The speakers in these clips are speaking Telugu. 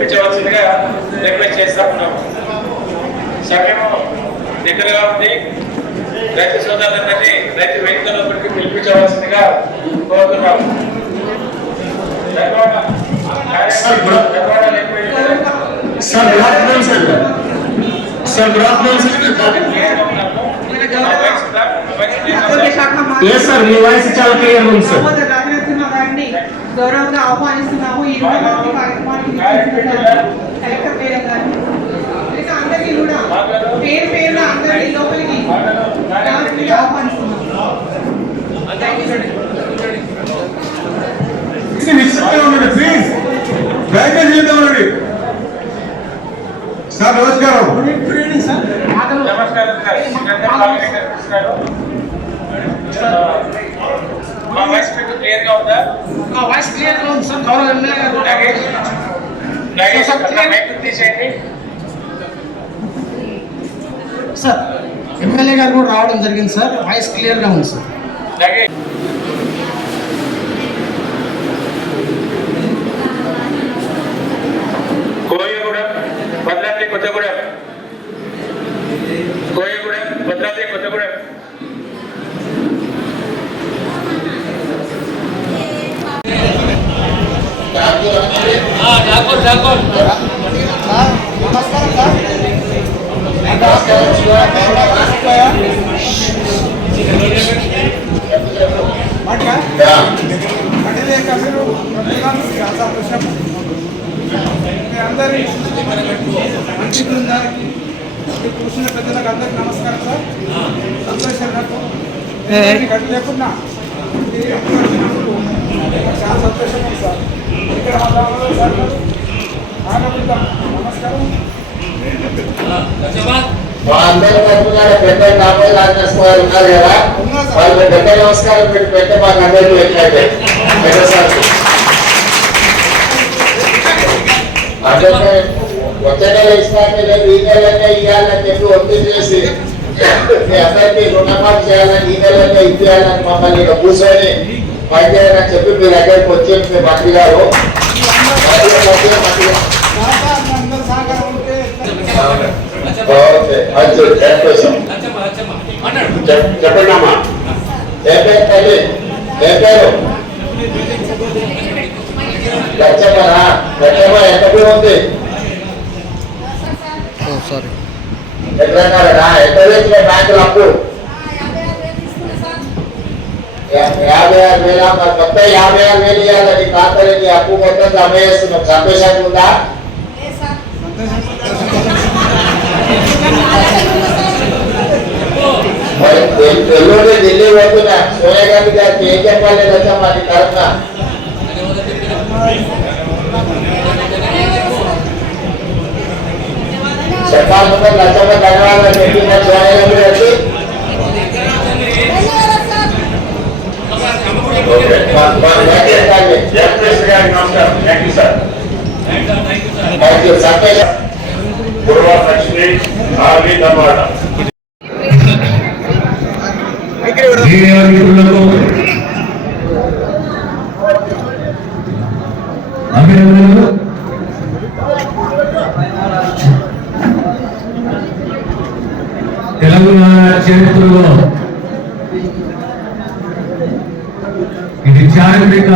ఉంచవలసిందిగా రిక్వెస్ట్ చేస్తా ఉన్నాము సమయం దగ్గరగా ఉంది రైతు సోదరులందరినీ రైతు వేదికలోకి పిలిపించవలసిందిగా కోరుతున్నాము గౌరవంగా ఆహ్వానిస్తున్నాము. ఈ కార్యక్రమం ఈ కార్యక్రమానికి విచ్చేసినటువంటి కలెక్టర్ మేడం గారిని ఇంకా అందరికీ కూడా పేరు పేరున అందరినీ లోపలికి రావాల్సిందిగా ఆహ్వానిస్తున్నాము Thank you, sir. నిశ్చితంగా ఉండండి ప్లీజ్ దయచేసి చేద్దాం ఉండండి సార్ నమస్కారం నమస్కారం సార్ శ్రీకాంత్ స్వామి గారు కృష్ణారావు. మా వాయిస్ మీకు క్లియర్గా ఉందా ఆ వాయిస్ క్లియర్గా ఉంది సార్ గౌరవ ఎమ్మెల్యే గారు సార్ ఎమ్మెల్యే గారు కూడా రావడం జరిగింది సార్ వాయిస్ క్లియర్గా ఉంది సార్ నాగేష్ కోయగూడెం భద్రాద్రి కొత్తగూడెం. కోయగూడెం భద్రాద్రి కొత్తగూడెం. అందరి మంచి బృందానికి కూర్చున్న పెద్దలకు అందరికి నమస్కారం సార్ సంతోషం నాకు గడ్డ అది లేకుండా చాలా సంతోషం సార్ ఇక్కడ మా దామోదర్ సార్ గారు, నాగబృందం, పెద్ద దామోదర్ రాజనరసింహ గారు ఉన్నారు కదా వాళ్ళు పెద్ద నమస్కారం పెట్టి పెద్ద మాకు అందరికీ పెద్ద సార్ వచ్చే నెల ఈ నెలనే ఇవ్వాలని చెప్పి ఒత్తిడి చేసి మీ అందరికీ రుణమాఫీ చేయాలని ఈ నెలనే ఇవ్వాలని మమ్మల్ని ఇక్కడ కూర్చొని పనిచేయాలని చెప్పి మీ దగ్గరికి వచ్చి మీ మంత్రి గారు మంత్రి గారు, మంత్రి గారు, మంత్రి గారు. సహకారం అందరి సహకారం ఉంటే ఓకే సంతోషం చెప్- చెప్పండి అమ్మా ఏ పేరు తల్లి? ఏ పేరు? లచ్చమ్మనా లచ్చమ్మ ఎంత భూమి ఉంది? ఎట్లన్నారా ఎంత వేసిన బ్యాంకులు అప్పు? యాభై ఆరు వేల మరి మొత్తం యాభై ఆరు వేలు ఇవ్వాలి నీ ఖాతాలో నీ అప్పు మొత్తం జమ చేస్తున్నాం. సంతోషంగా ఉందా మరి ఎల్- ఎల్లుండి ఢిల్లీ పోతున్నా సోనియా గాంధీ గారికి ఏం చెప్పాలి లచ్చమ్మ నీ తరఫున చెప్పాలనుకున్న లచ్చమ్మ ధన్యవాదాలు చెప్పిందా సోనియా గాంధీ గారికి ఓకే మా- మా వెంకటేష్ మీడియా మిత్రులకు అభినందనలు. తెలంగాణ చరిత్రలో ఇది చారిత్రక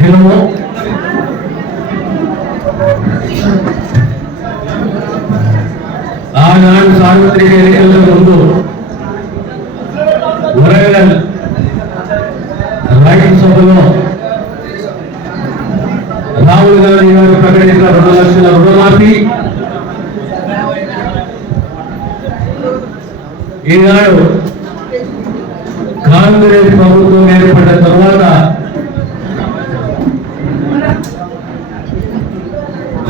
దినము. ఆనాడు సార్వత్రిక ఎన్నికల ముందు వరంగల్ రైతు సభలో రాహుల్ గాంధీ గారు ప్రకటించిన రెండు లక్షల రుణమాఫీ ఈనాడు కాంగ్రెస్ ప్రభుత్వం ఏర్పడిన తర్వాత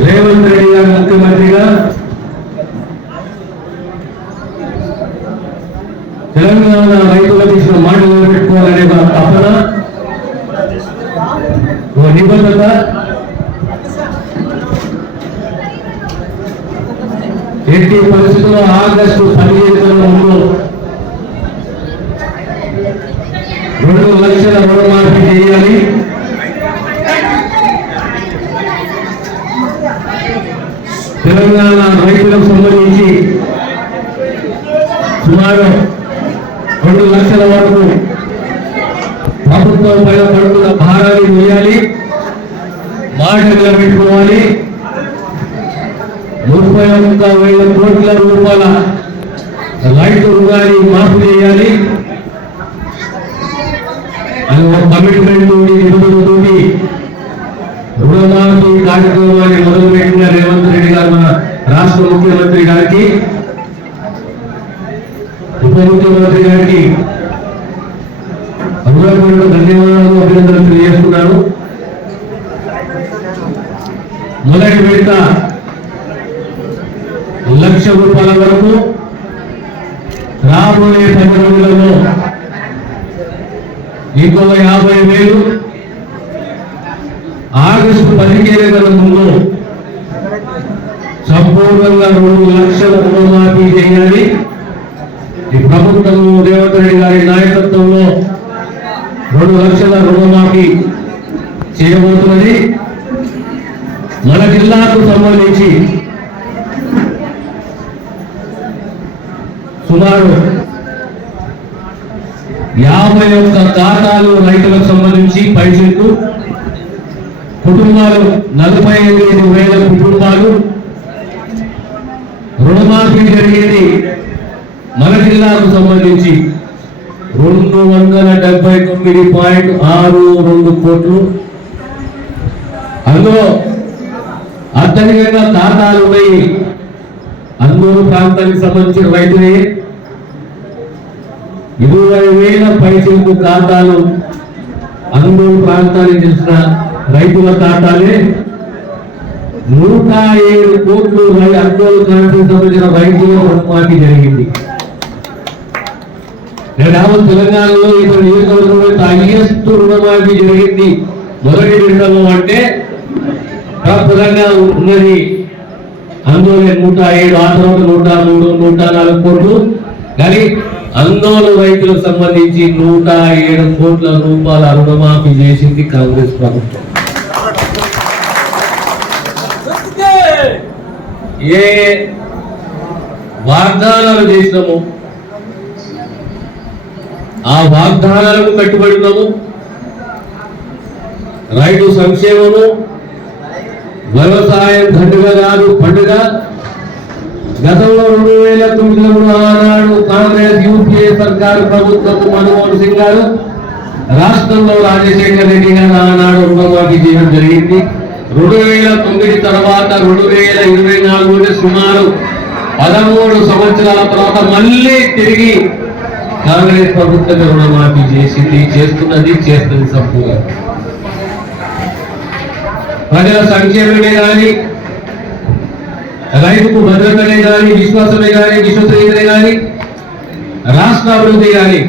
రేవంత్ రెడ్డి గారు ముఖ్యమంత్రిగా తెలంగాణ రైతులకు ఇచ్చిన మాట నిలబెట్టుకోవాలనే ఒక తపన ఓ నిబద్ధత ఎట్టి పరిస్థితుల్లో ఆగస్టు పదిహేను ముందు రెండు లక్షల రుణమాఫీ చేయాలి. తెలంగాణ రైతులకు సంబంధించి సుమారు రెండు లక్షల వరకు ప్రభుత్వం పైన పడుతున్న భారాన్ని వేయాలి మాట నిలబెట్టుకోవాలి ముప్పై ఒక్క వేల కోట్ల రూపాయల రైతు రుణాన్ని మాఫీ చేయాలి. అది ఒక కమిట్మెంట్ నిధులతోటి రుణమాఫీ కార్యక్రమాన్ని మొదలుపెట్టిన రేవంత్ రెడ్డి గారు మన రాష్ట్ర ముఖ్యమంత్రి గారికి ఉప ముఖ్యమంత్రి గారికి హృదయపూర్వక ధన్యవాదాలు అభినందనలు తెలియజేస్తున్నాను. మొదటి విడత లక్ష రూపాయల వరకు రాబోయే పది రోజులలో ఇంకో యాభై వేలు ఆగస్టు పదిహేను గ్రంథంలో సంపూర్ణంగా రెండు లక్షల రుణమాఫీ చేయాలి. ఈ ప్రభుత్వంలో రేవంత్ రెడ్డి గారి నాయకత్వంలో రెండు లక్షల రుణమాఫీ చేయబోతున్నది. మన జిల్లాకు సంబంధించి సుమారు యాభై ఒక్క ఖాతాలు రైతులకు సంబంధించి పైసలు కుటుంబాలు నలభై ఎనిమిది వేల కుటుంబాలు. రుణమాఫీ జరిగేది మన జిల్లాకు సంబంధించి. రెండు వందల డెబ్బై తొమ్మిది పాయింట్ ఆరు రెండు కోట్లు. అందులో అత్యధికంగా ఖాతాలు ఉన్నాయి. అందరూ ప్రాంతానికి సంబంధించిన రైతులే. ఇరవై వేల పైసలకు ఖాతాలు అందరూ ప్రాంతానికి చేసిన రైతుల ఖాతాలే. నూట ఏడు కోట్లు రై- అందరూ ప్రాంతానికి సంబంధించిన రైతుల రుణమాఫీ జరిగింది. రెండవ తెలంగాణలో ఇతర నియోజకవర్గంలో హైయెస్ట్ రుణమాఫీ జరిగింది. మొదటి విడతలో అంటే ప్రధానంగా ఉన్నది. అందులో నూట ఏడు ఆ తర్వాత నూట మూడు నూట నాలుగు కోట్లు. కానీ ఆందోళన రైతులకు సంబంధించి నూట ఏడు కోట్ల రూపాయల రుణమాఫీ చేసింది కాంగ్రెస్ ప్రభుత్వం. ఏ వాగ్దానాలు చేసినాము? ఆ వాగ్దానాలకు కట్టుబడినాము. రైతు సంక్షేమము వ్యవసాయం దండుగ కాదు పండుగ. గతంలో రెండు వేల తొమ్మిదిలో ఆనాడు కాంగ్రెస్ యూపీఏ సర్కారు ప్రభుత్వం మన్మోహన్ సింగ్ గారు రాష్ట్రంలో రాజశేఖర రెడ్డి గారు ఆనాడు రుణమాఫీ చేయడం జరిగింది. రెండు వేల తొమ్మిది తర్వాత రెండు వేల ఇరవై నాలుగు సుమారు పదమూడు సంవత్సరాల తర్వాత మళ్ళీ తిరిగి కాంగ్రెస్ ప్రభుత్వం రుణమాఫీ చేసింది చేస్తున్నది చేస్తుంది సంపూర్ణ ప్రజల సంక్షేమమే కానీ రైతుకు భద్రతనే కానీ విశ్వాసమే కానీ విశ్వసనీయతనే కానీ రాష్ట్ర అభివృద్ధి కానీ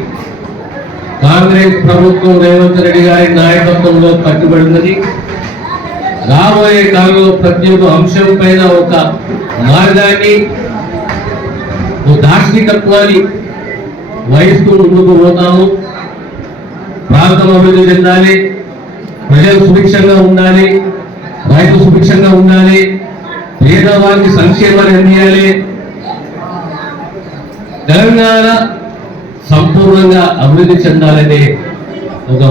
కాంగ్రెస్ ప్రభుత్వం రేవంత్ రెడ్డి గారి నాయకత్వంలో కట్టుబడినది రాబోయే కాలంలో ప్రతి ఒక్క అంశం పైన ఒక మార్గాన్ని దార్శనికత్వాన్ని వహిస్తూ ముందుకు పోతాము. ప్రాంతం అభివృద్ధి చెందాలి ప్రజలు సుభిక్షంగా ఉండాలి రైతు సుభిక్షంగా ఉండాలి. పేదవారికి సంక్షేమాన్ని అందియాలి తెలంగాణ సంపూర్ణంగా అభివృద్ధి చెందాలనే ఒక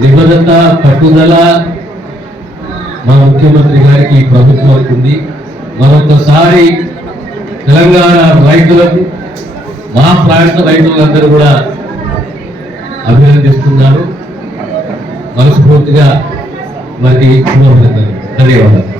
నిబద్ధత పట్టుదల మా ముఖ్యమంత్రి గారికి ప్రభుత్వం ఉంది మరొకసారి తెలంగాణ రైతులకు మా ప్రాంత రైతులందరూ కూడా అభినందిస్తున్నారు. మనస్ఫూర్తిగా మరి ధన్యవాదాలు.